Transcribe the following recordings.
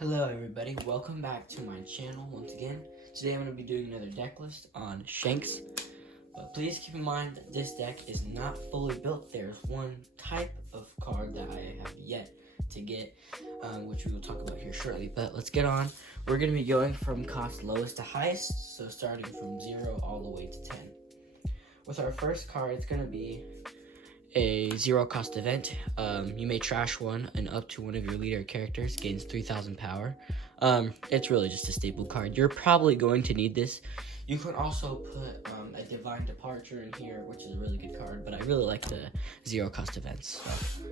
Hello everybody, welcome back to my channel once again. Today I'm going to be doing another deck list on Shanks. But please keep in mind that this deck is not fully built. There's one type of card that I have yet to get, which we will talk about here shortly. But let's get on. We're going to be going from cost lowest to highest, so starting from 0 all the way to 10. With our first card, it's going to be a 0 cost event. You may trash one, and up to one of your leader characters gains 3,000 power. It's really just a staple card. You're probably going to need this. You can also put a Divine Departure in here, which is a really good card, but I really like the 0 cost events. So.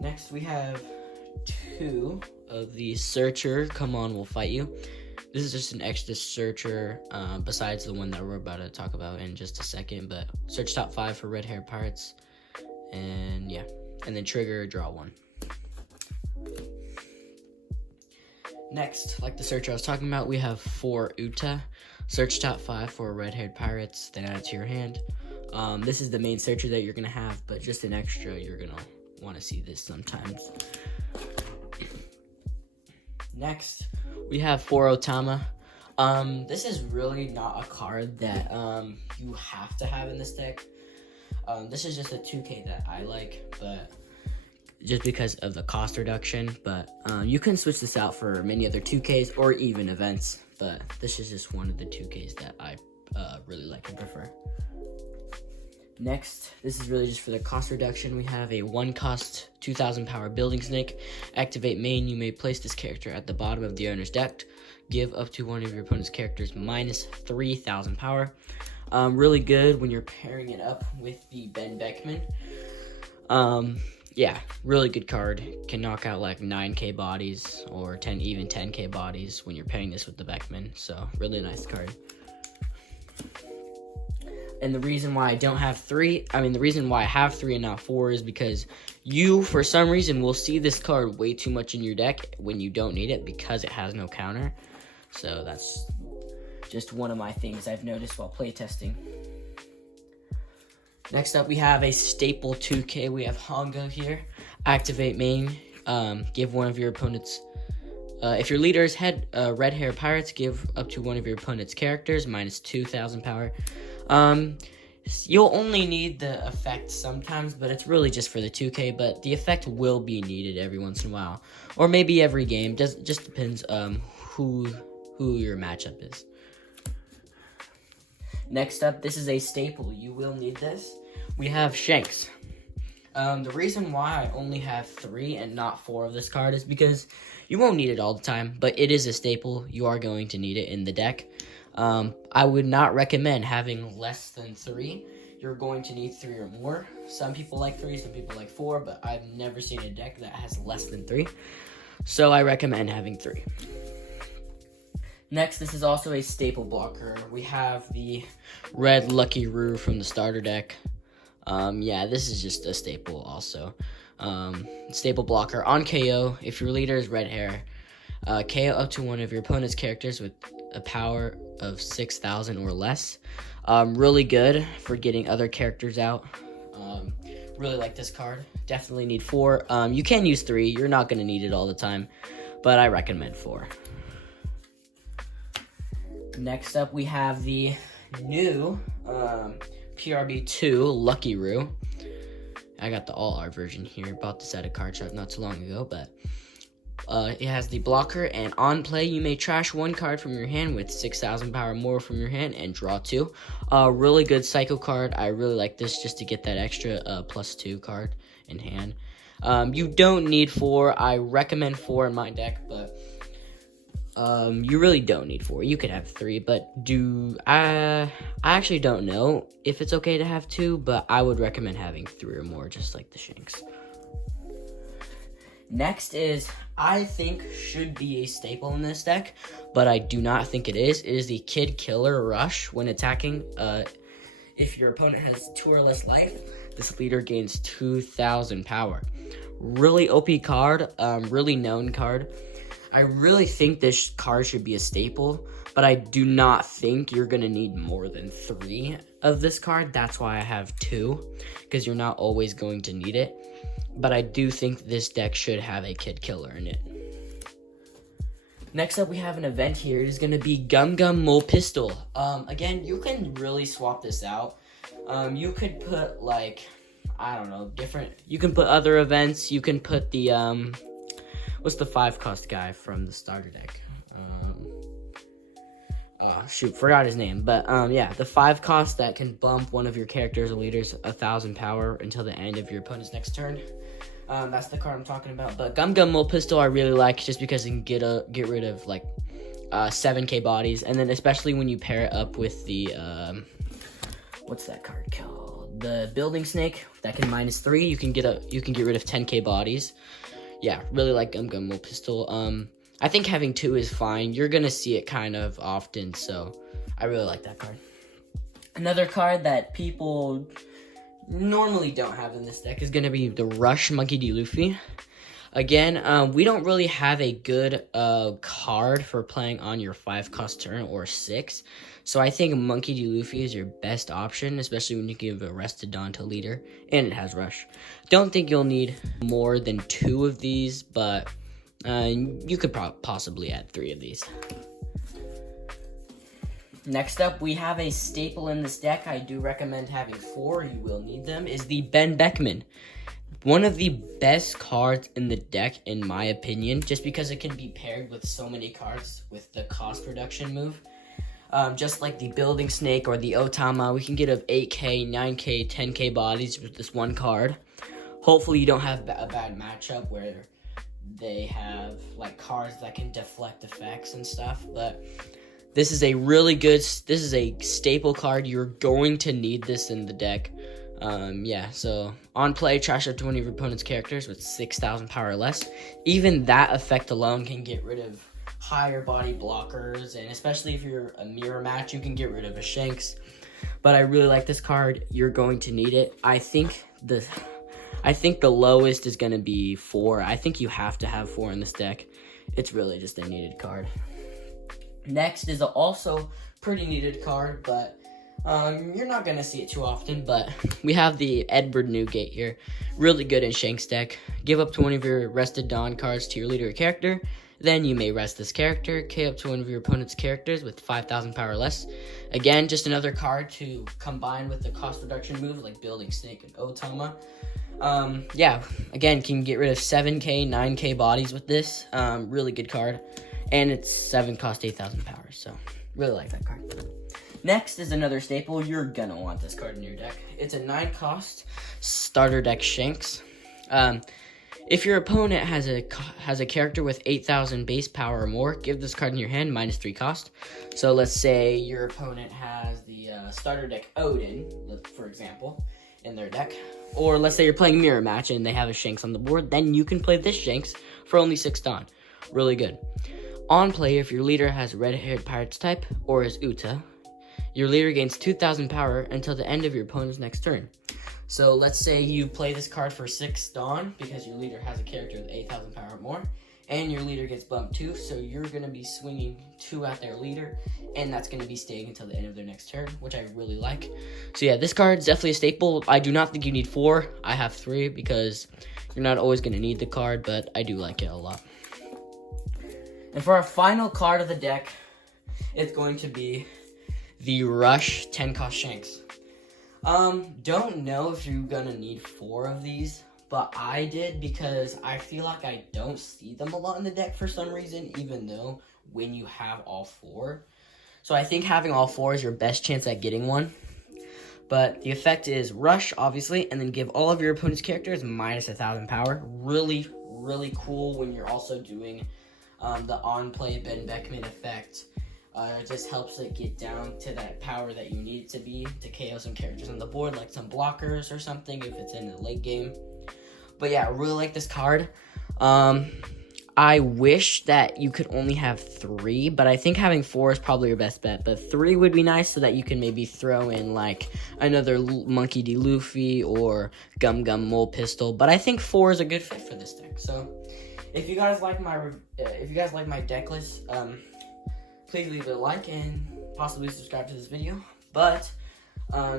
Next, we have 2 of the Searcher. Come on, we'll fight you. This is just an extra Searcher, besides the one that we're about to talk about in just a second. But search top 5 for red-haired pirates, and yeah, and then trigger, draw 1. Next, like the Searcher I was talking about, we have 4 Uta. Search top 5 for red-haired pirates, then add it to your hand. This is the main Searcher that you're gonna have, but just an extra, you're gonna want to see this sometimes. Next, we have 4 Otama. This is really not a card that you have to have in this deck. This is just a 2K that I like, but just because of the cost reduction. But you can switch this out for many other 2Ks or even events. But this is just one of the 2Ks that I really like and prefer. Next, this is really just for the cost reduction. We have a 1 cost 2,000 power building snake. Activate main. You may place this character at the bottom of the owner's deck. Give up to one of your opponent's characters minus 3,000 power. Really good when you're pairing it up with the Ben Beckman. Yeah, really good card. Can knock out like 9k bodies or 10k bodies when you're pairing this with the Beckman. So really nice card. And the reason why I have 3 and not 4 is because you, for some reason, will see this card way too much in your deck when you don't need it because it has no counter. So that's just one of my things I've noticed while playtesting. Next up, we have a staple 2K. We have Hongo here. Activate main. Give one of your opponent's... if your leader is red-haired pirates, give up to one of your opponent's characters minus 2,000 power. You'll only need the effect sometimes, but it's really just for the 2K, but the effect will be needed every once in a while. Or maybe every game. Just depends who your matchup is. Next up, this is a staple. You will need this. We have Shanks. The reason why I only have 3 and not 4 of this card is because you won't need it all the time, but it is a staple. You are going to need it in the deck. I would not recommend having less than 3. You're going to need 3 or more. Some people like 3, some people like 4, but I've never seen a deck that has less than 3. So I recommend having 3. Next, this is also a staple blocker. We have the red Lucky Roo from the starter deck. Yeah, this is just a staple also. Staple blocker. On KO, if your leader is red hair, KO up to one of your opponent's characters with a power of 6,000 or less. Really good for getting other characters out. Really like this card. Definitely need 4. You can use 3. You're not going to need it all the time, but I recommend 4. Next up, we have the new PRB2 Lucky Roo. I got the all art version here. Bought this at a card shop not too long ago, but it has the blocker, and on play, you may trash 1 card from your hand with 6,000 power more from your hand and draw 2. Really good psycho card. I really like this just to get that extra +2 card in hand. You don't need 4. I recommend 4 in my deck, but you really don't need 4. You could have 3, but I actually don't know if it's okay to have 2, but I would recommend having 3 or more, just like the Shanks. Next is, I think, should be a staple in this deck, but I do not think it is. It is the Kid Killer Rush. When attacking, if your opponent has 2 or less life, this leader gains 2,000 power. Really OP card, really known card. I really think this card should be a staple, but I do not think you're going to need more than 3 of this card. That's why I have 2, because you're not always going to need it. But I do think this deck should have a Kid Killer in it. Next up, we have an event here. It is going to be Gum Gum Mole Pistol. Again, you can really swap this out. You could put, like, I don't know, different... You can put other events. You can put the, what's the 5-cost guy from the starter deck? Shoot, forgot his name. But, yeah, the 5-cost that can bump one of your characters or leaders 1,000 power until the end of your opponent's next turn. That's the card I'm talking about. But Gum Gum Mole Pistol I really like just because it can get rid of, like, 7k bodies. And then especially when you pair it up with the, what's that card called? The Building Snake that can -3. You can get rid of 10k bodies. Yeah, really like Gum Gum Mole Pistol. I think having 2 is fine. You're gonna see it kind of often, so I really like that card. Another card that people normally don't have in this deck is going to be the Rush Monkey D. Luffy. Again, we don't really have a good card for playing on your 5-cost turn or 6. So I think Monkey D. Luffy is your best option, especially when you give Arrested Dawn to leader, and it has Rush. Don't think you'll need more than 2 of these, but you could possibly add 3 of these. Next up, we have a staple in this deck. I do recommend having 4. You will need them. Is the Ben Beckman. One of the best cards in the deck, in my opinion, just because it can be paired with so many cards with the cost reduction move. Just like the Building Snake or the Otama, we can get up 8k, 9k, 10k bodies with this one card. Hopefully you don't have a bad matchup where they have like cards that can deflect effects and stuff, but this is a really good, this is a staple card. You're going to need this in the deck. Yeah, so on play, trash up to one of your opponent's characters with 6,000 power or less. Even that effect alone can get rid of higher body blockers, and especially if you're a mirror match, you can get rid of a Shanks. But I really like this card. You're going to need it. I think the lowest is going to be 4. I think you have to have 4 in this deck. It's really just a needed card. Next is also pretty needed card, but you're not going to see it too often, but we have the Edward Newgate here. Really good in Shanks deck. Give up to one of your Rested Dawn cards to your leader or character. Then you may rest this character. K up to one of your opponent's characters with 5,000 power or less. Again, just another card to combine with the cost reduction moves like Building Snake and Otama. Yeah, again, can get rid of 7k, 9k bodies with this. Really good card. And it's 7 cost 8,000 power, so really like that card. Next is another staple. You're gonna want this card in your deck. It's a 9 cost starter deck Shanks. If your opponent has a character with 8,000 base power or more, give this card in your hand, -3 cost. So let's say your opponent has the starter deck Odin, for example, in their deck. Or let's say you're playing Mirror Match and they have a Shanks on the board, then you can play this Shanks for only 6 Dawn. Really good. On play, if your leader has Red-Haired Pirates type or is Uta, your leader gains 2,000 power until the end of your opponent's next turn. So let's say you play this card for 6 Dawn because your leader has a character with 8,000 power or more, and your leader gets bumped 2, so you're going to be swinging 2 at their leader, and that's going to be staying until the end of their next turn, which I really like. So yeah, this card is definitely a staple. I do not think you need 4. I have 3 because you're not always going to need the card, but I do like it a lot. And for our final card of the deck, it's going to be the Rush 10 cost Shanks. Don't know if you're gonna need 4 of these, but I did because I feel like I don't see them a lot in the deck for some reason, even though when you have all 4. So I think having all 4 is your best chance at getting one. But the effect is Rush, obviously, and then give all of your opponent's characters -1,000 power. Really, really cool when you're also doing the on-play Ben Beckman effect. It just helps it get down to that power that you need it to be to KO some characters on the board, like some blockers or something if it's in the late game. But yeah, I really like this card. I wish that you could only have 3, but I think having 4 is probably your best bet. But 3 would be nice so that you can maybe throw in like another Monkey D. Luffy or Gum Gum Mole Pistol. But I think 4 is a good fit for this deck. So if you guys like my deck list, please leave a like and possibly subscribe to this video. But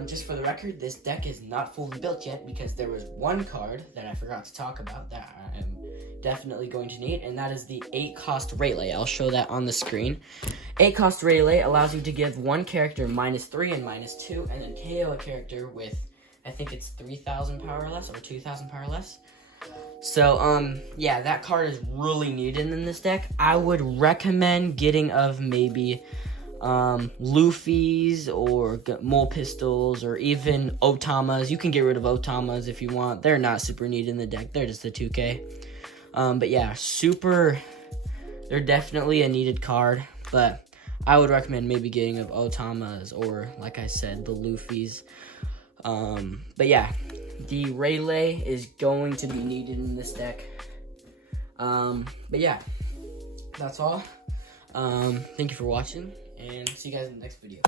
Just for the record, this deck is not fully built yet because there was one card that I forgot to talk about that I am definitely going to need, and that is the 8-cost Rayleigh. I'll show that on the screen. 8-cost Rayleigh allows you to give one character -3 and -2, and then KO a character with, I think it's 3,000 power or less, or 2,000 power or less. So, yeah, that card is really needed in this deck. I would recommend getting of maybe Luffy's or Mole Pistols or even Otamas. You can get rid of Otamas if you want. They're not super needed in the deck. They're just a 2K. But yeah, they're definitely a needed card, but I would recommend maybe getting of Otamas or, like I said, the Luffy's. But yeah, the Rayleigh is going to be needed in this deck. But yeah, that's all. Thank you for watching, and see you guys in the next video.